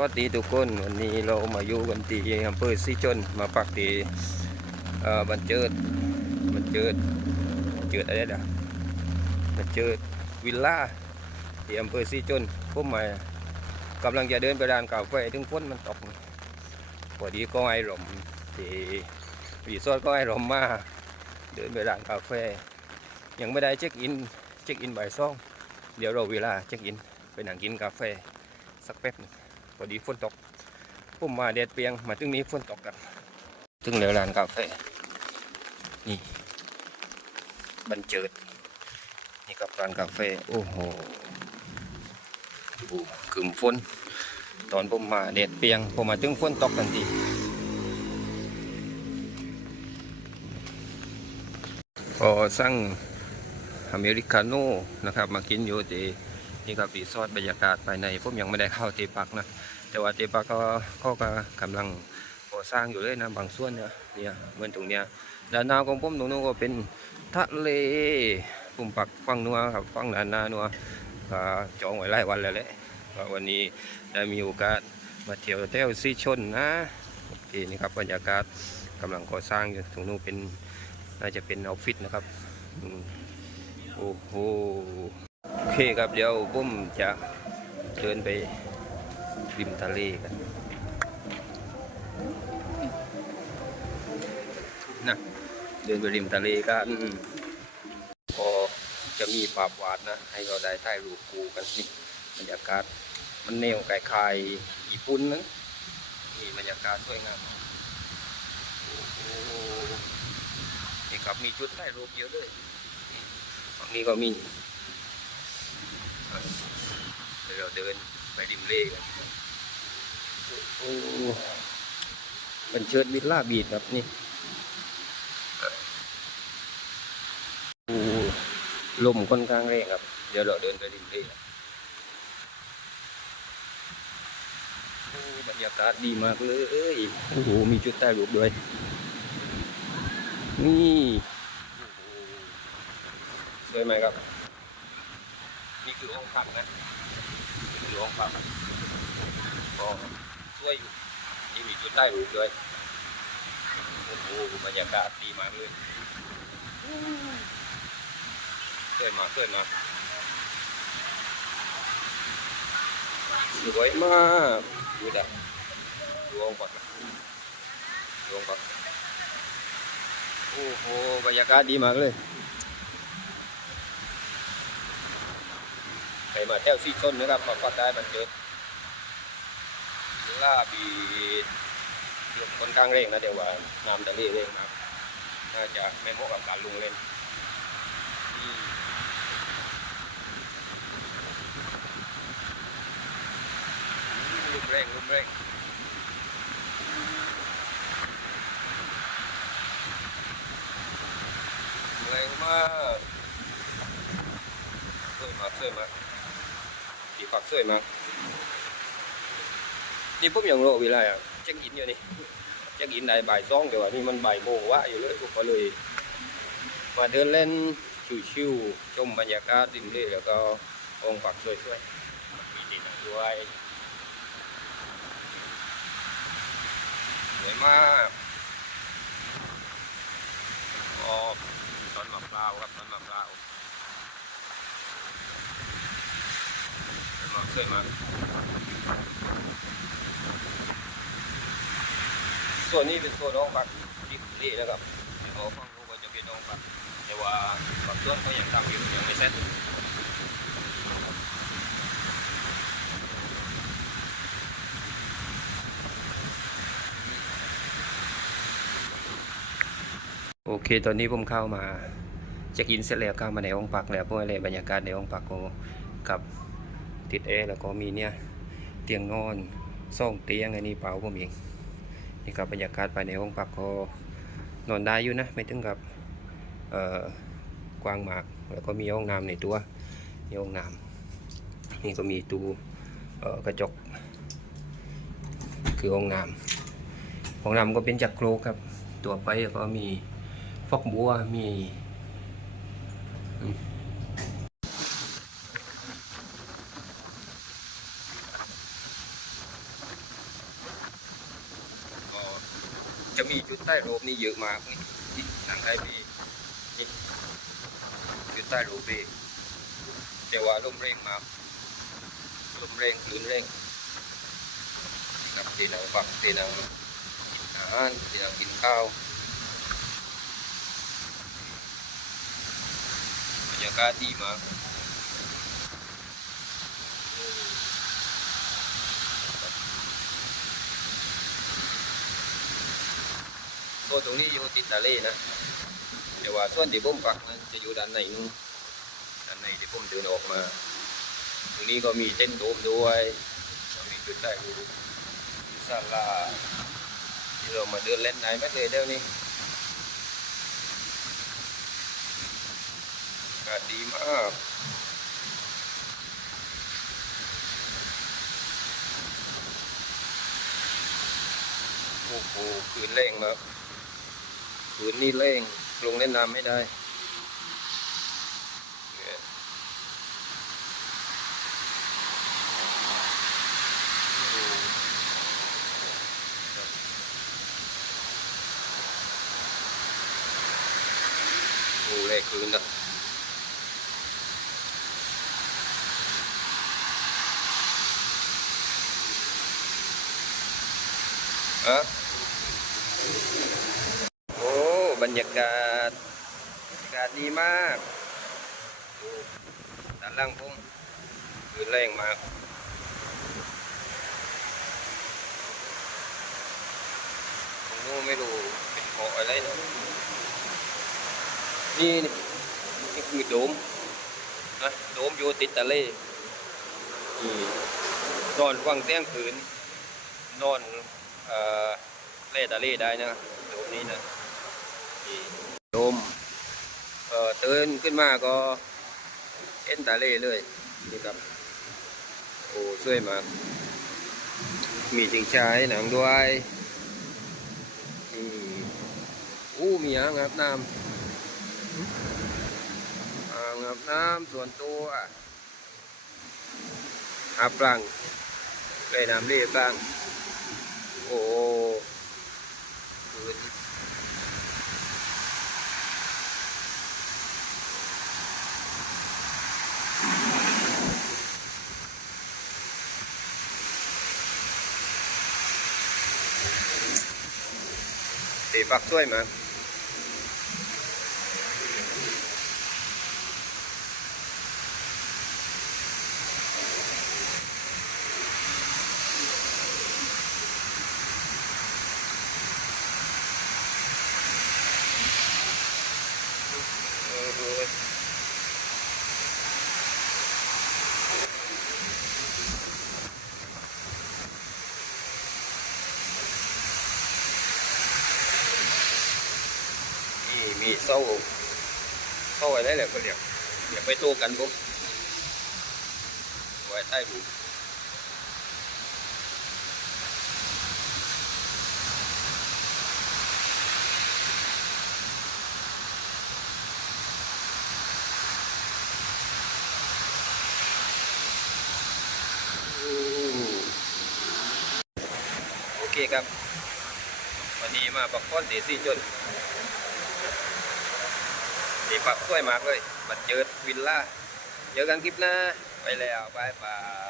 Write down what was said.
วัสดีทุกคนวันนี้เรามาอยู่กันที่อำเภอสีชนมาปักที่บันเจิดบันเจิดบันเจิดอะไรนะบันเจิดวิลล่าที่อำเภอสีชนผมมากำลังจะเดินไปร้านกาแฟถึงฝนมันตกพอดีก็ไอ้ลมที่รีสอร์ทก็ไอ้ลมมาเดินไปร้านกาแฟ ยังไม่ได้เช็คอินเช็คอินบ่ายสองเดี๋ยวเราเวลาเช็คอินไปนั่งกินกาแฟสักแป๊บนึง อดีฝนตกผมมาแดดเปียงมาถึงนี้ฝนตกกันถึงแล้วร้านกาแฟนี่บันเจิด นี่กับร้านกาแฟโอ้โหดูกึ่มฝนตอนผมมาแดดเปียงผมมาถึงฝนตกทันทีพอสั่งอเมริกาโน่นะครับ มากินอยู่ที่นี่ครับรีสอร์ทบรรยากาศภายในผมยังไม่ได้เข้าเตปักนะ แต่ว่าเตปักก็ก็กำลังก่อสร้างอยู่เลยนะบางส่วนเนี่ยเนี่ยเหมือนตรงเนี้ยด้านหน้าของผมตรงนู้นก็เป็นทะเลปุ่มปักฟังนัวครับฟังด้านหน้านัวก็จองไว้หลายวันแล้วแหละวันนี้ได้มีโอกาสมาเที่ยวแถวซีชนนะโอเคนี่ครับบรรยากาศกำลังก่อสร้างอยู่ตรงนู้นเป็นน่าจะเป็นออฟฟิศนะครับโอ้โหโอเคครับเดี๋ยวผมจะเดินไป ริมทะเลกันนะเดินไปริมทะเลกันก็จะมีปาบหวานนะ ให้เราได้ถ่ายรูปคู่กันนี่บรรยากาศมันแนวคล้ายๆญี่ปุ่นนะนี่บรรยากาศสวยงามนี่ครับมีจุดถ่ายรูปเยอะเลยฝั่งนี้ก็มีเดี๋ยวเราเดินไปริมเลกัน โอ้เป็นเชิดวิลล่าบีดครับนี่โอ้ลมค่อนข้างแรงครับ เดี๋ยวเราเดินไปริมเลกันโอ้บรรยากาศดีมากเลยโอ้โหมีจุดใต้รูปด้วย นี่สวยไหมครับ นี่คือห้องพักนะนี่คือห้องพักก็ วยอยู่นี่มีจุดใต้รูปด้วยโอ้โหบรรยากาศดีมากเลยสวยมากสวยมาสวยมากดูดัดูห้องพักนะดูห้องพักโอ้โหบรรยากาศดีมากเลยใครมาเที่ยวซีชนนะครับมาก็ได้มันเจอ ล่าบีลมค่อนข้างเร่งนะเดี๋ยวว่าน้ำทะเลเร่งนะน่าจะไม่เหมาะกับการลงเล่นอืมลมแรงลมแรงแรงมากสวยมากสวยมากดีฝักสวยมาก นี่ผมยังรอเวลาอะเช็คอินอยู่นี่เช็คอินได้บ่ายสองแต่ว่านี่มันบ่ายโมงวะอยู่เลยผมก็เลย มาเดินเล่นชิวๆชมบรรยากาศริมทะเลแล้วก็องฝักสวยๆมีเด็กด้วยสวยมากอ๋อต้นมะพร้าวครับต้นมะพร้าวสวยมาก ส่วนนี้เป็นส่วนน้องปักที่นี่นะครับเดี๋ยวฟังดูว่าจะเป็นน้องปักแต่ว่าบางส่วนเขายังทำอยู่ยังไม่เสร็จโอเค ตอนนี้ผมเข้ามาเช็คอินเสร็จแล้วเข้ามาในห้องพักแล้วเพราะอะไรบรรยากาศในห้องพักก็กับติดแอร์แล้วก็มีเนี่ยเตียงนอนซ่องเตียงอันนี้เปล่าผมเอง นี่ครับบรรยากาศภายในห้องพักก็นอนได้อยู่นะ ไม่ถึงกับกว้างมาก แล้วก็มีห้องน้ำในตัว มีห้องน้ำนี่ก็มีตู้กระจก คือห้องน้ำห้องน้ำก็เป็นจักรโครกครับ ตัวไปก็มีฟอกบัวมีอืม น มีจุดใต้โรบนี่เยอะมากนี่นี่ทางไทยพี่นี่จุดใต้โรบพี่แต่ว่าลมแรงมากลมแรงคลื่นแรงกับที่นังพักที่นังกินอาหารที่นังกินข้าวบรรยากาศดีมาก นตรงนี้อยู่ติดทะเลนะ แต่ว่าส่วนที่ผมปักนจะอยู่ด้านในนู้นด้านในที่ผมเดินออกมา ตรงนี้ก็มีเต้นโดมด้วยก็มีจุดใต้รูศาลาที่เรามาเดินเล่นไหนไม่เลยเดี๋ยวนี้กาศดีมากโอ้โหคืนเร่งมาก คืนนี่เร่งลงเล่นน้ำไม่ได้เนี่ยโอ้แรกคืนนะฮะโอ้ บรรยากาศบรรยากาศดีมากด้านล่างผมคืนแรงมากผมก็ไม่รู้เป็นเกาะอะไรเนาะนี่นี่นี่คือโดมนะโดมอยู่ติดทะเลนี่นอนฟังเสียงคืนนอนเอ่อเล่ทะเลได้นะโดมนี้นะ นี่โดมเอ่อตื่นขึ้นมาก็เห็นทะเล่เลยนี่ครับ โอ้สวยมาก มีจิงชายหนังด้วยอืมอู้มีอ่างอาบน้ำอ่างอาบน้ำส่วนตัวอาบปลังเลยน้ำเรียบปลังโอ้คืน ปักช่วยมา มีมีโซ่โซ่อะไรแหละก็เรียกอย่าไปโต้กันปุ๊บไว้ใต้บุกโอเคครับ วันนี้มาปักก้อนตีสี่จน นี่ปักสวยมากเลยบัดเจิดวิลล่าเจอกันคลิปหน้าไปแล้วบายบาย